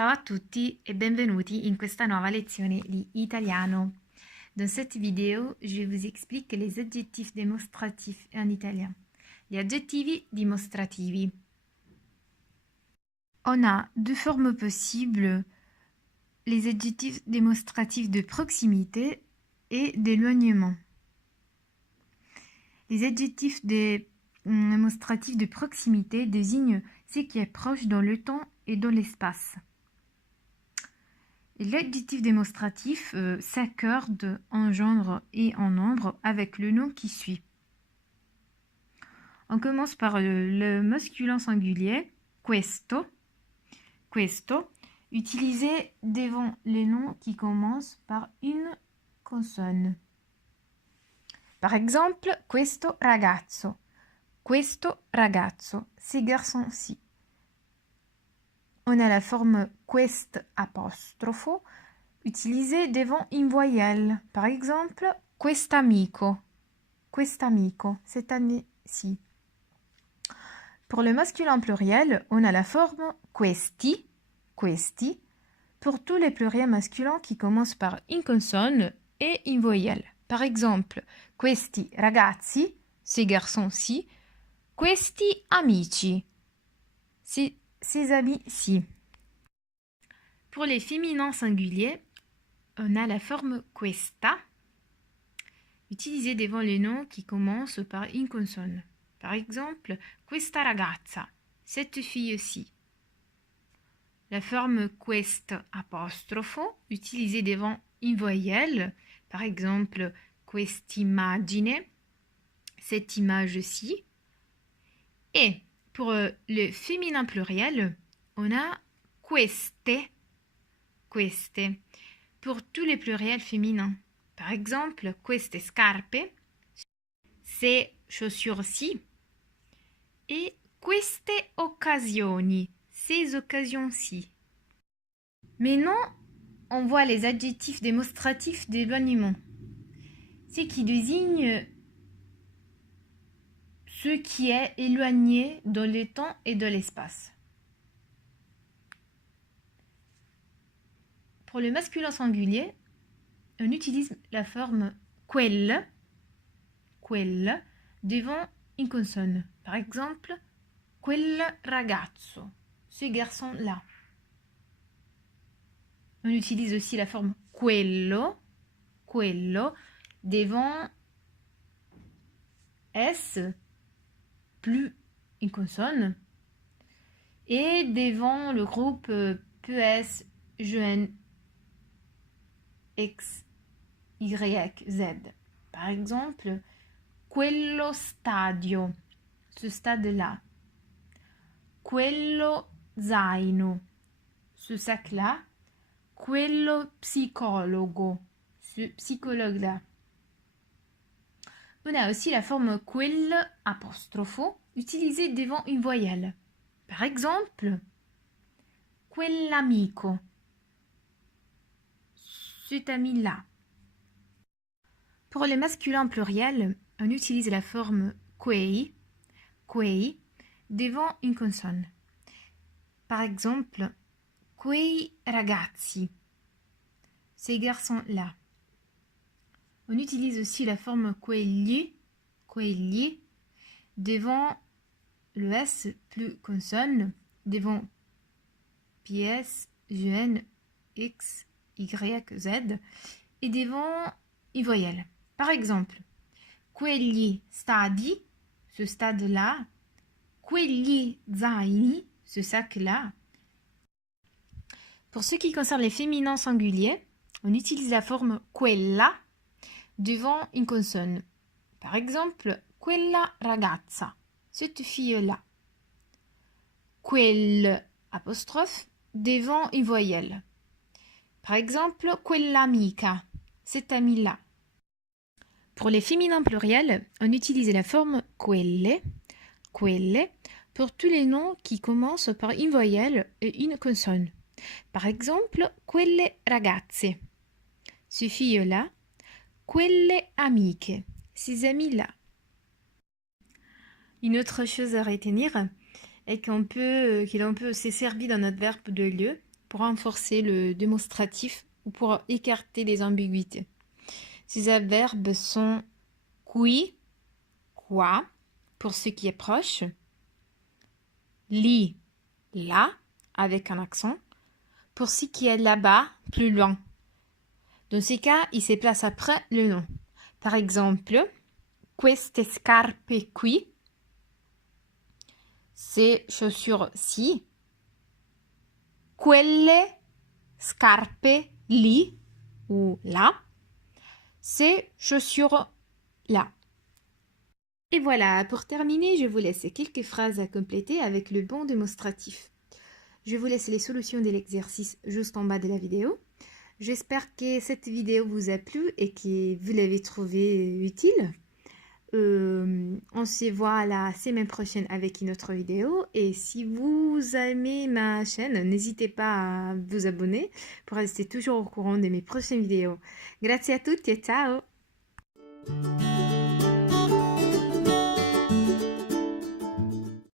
Ciao a tutti et benvenuti in questa nuova lezione di italiano. Dans cette vidéo, je vous explique les adjectifs démonstratifs en italien. Gli aggettivi dimostrativi. On a deux formes possibles, les adjectifs démonstratifs de proximité et d'éloignement. Les adjectifs démonstratifs de proximité désignent ce qui est proche dans le temps et dans l'espace. L'adjectif démonstratif s'accorde en genre et en nombre avec le nom qui suit. On commence par le masculin singulier, questo, utilisé devant les noms qui commencent par une consonne. Par exemple, questo ragazzo, ces garçons-ci. On a la forme quest apostrofo utilisée devant une voyelle. Par exemple, quest'amico, cet ami-ci. Pour le masculin pluriel, on a la forme questi, pour tous les pluriels masculins qui commencent par une consonne et une voyelle. Par exemple, questi ragazzi, ces garçons-ci, questi amici, ces amis-ci. Pour les féminins singuliers, on a la forme questa, utilisée devant les noms qui commencent par une consonne. Par exemple, questa ragazza, cette fille-ci. La forme quest apostrofo, utilisée devant une voyelle. Par exemple, quest'immagine, cette image-ci. Et pour le féminin pluriel, on a queste, pour tous les pluriels féminins. Par exemple, queste scarpe, ces chaussures-ci. Et queste occasioni, ces occasions-ci. Maintenant, on voit les adjectifs démonstratifs d'éloignement. C'est qui désigne ce qui est éloigné dans le temps et dans l'espace. Pour le masculin singulier, on utilise la forme quel devant une consonne. Par exemple, quel ragazzo, ce garçon-là. On utilise aussi la forme quello devant S plus une consonne et devant le groupe PS, GN, X, Y, Z. Par exemple, quello stadio, ce stade-là. Quello zaino, ce sac-là. Quello psicologo, ce psychologue-là. On a aussi la forme quel apostrofo utilisée devant une voyelle. Par exemple, quell'amico, cet ami-là. Pour le masculin pluriel, on utilise la forme quei devant une consonne. Par exemple, quei ragazzi, ces garçons-là. On utilise aussi la forme quegli devant le S plus consonne, devant PS, GN, X, Y, Z, et devant une voyelle. Par exemple, quegli stadi, ce stade-là, quegli zaini, ce sac-là. Pour ce qui concerne les féminins singuliers, on utilise la forme quella devant une consonne. Par exemple, quella ragazza, cette fille-là. Quel apostrophe devant une voyelle. Par exemple, quell'amica, cette amie-là. Pour les féminins pluriels, on utilise la forme quelle pour tous les noms qui commencent par une voyelle et une consonne. Par exemple, quelle ragazze, ces filles-là, quelle amiche, ces amis-là. Une autre chose à retenir est qu'on peut se servir dans notre verbe de lieu pour renforcer le démonstratif ou pour écarter les ambiguïtés. Ces adverbes sont qui, quoi, pour ce qui est proche, li, là, avec un accent, pour ce qui est là-bas, plus loin. Dans ces cas, il se place après le nom. Par exemple, queste scarpe qui, ces chaussures-ci, quelle scarpe lì ou là, ces chaussures-là. Et voilà, pour terminer, je vous laisse quelques phrases à compléter avec le bon démonstratif. Je vous laisse les solutions de l'exercice juste en bas de la vidéo. J'espère que cette vidéo vous a plu et que vous l'avez trouvée utile. On se voit la semaine prochaine avec une autre vidéo. Et si vous aimez ma chaîne, n'hésitez pas à vous abonner pour rester toujours au courant de mes prochaines vidéos. Grazie a tutti e ciao!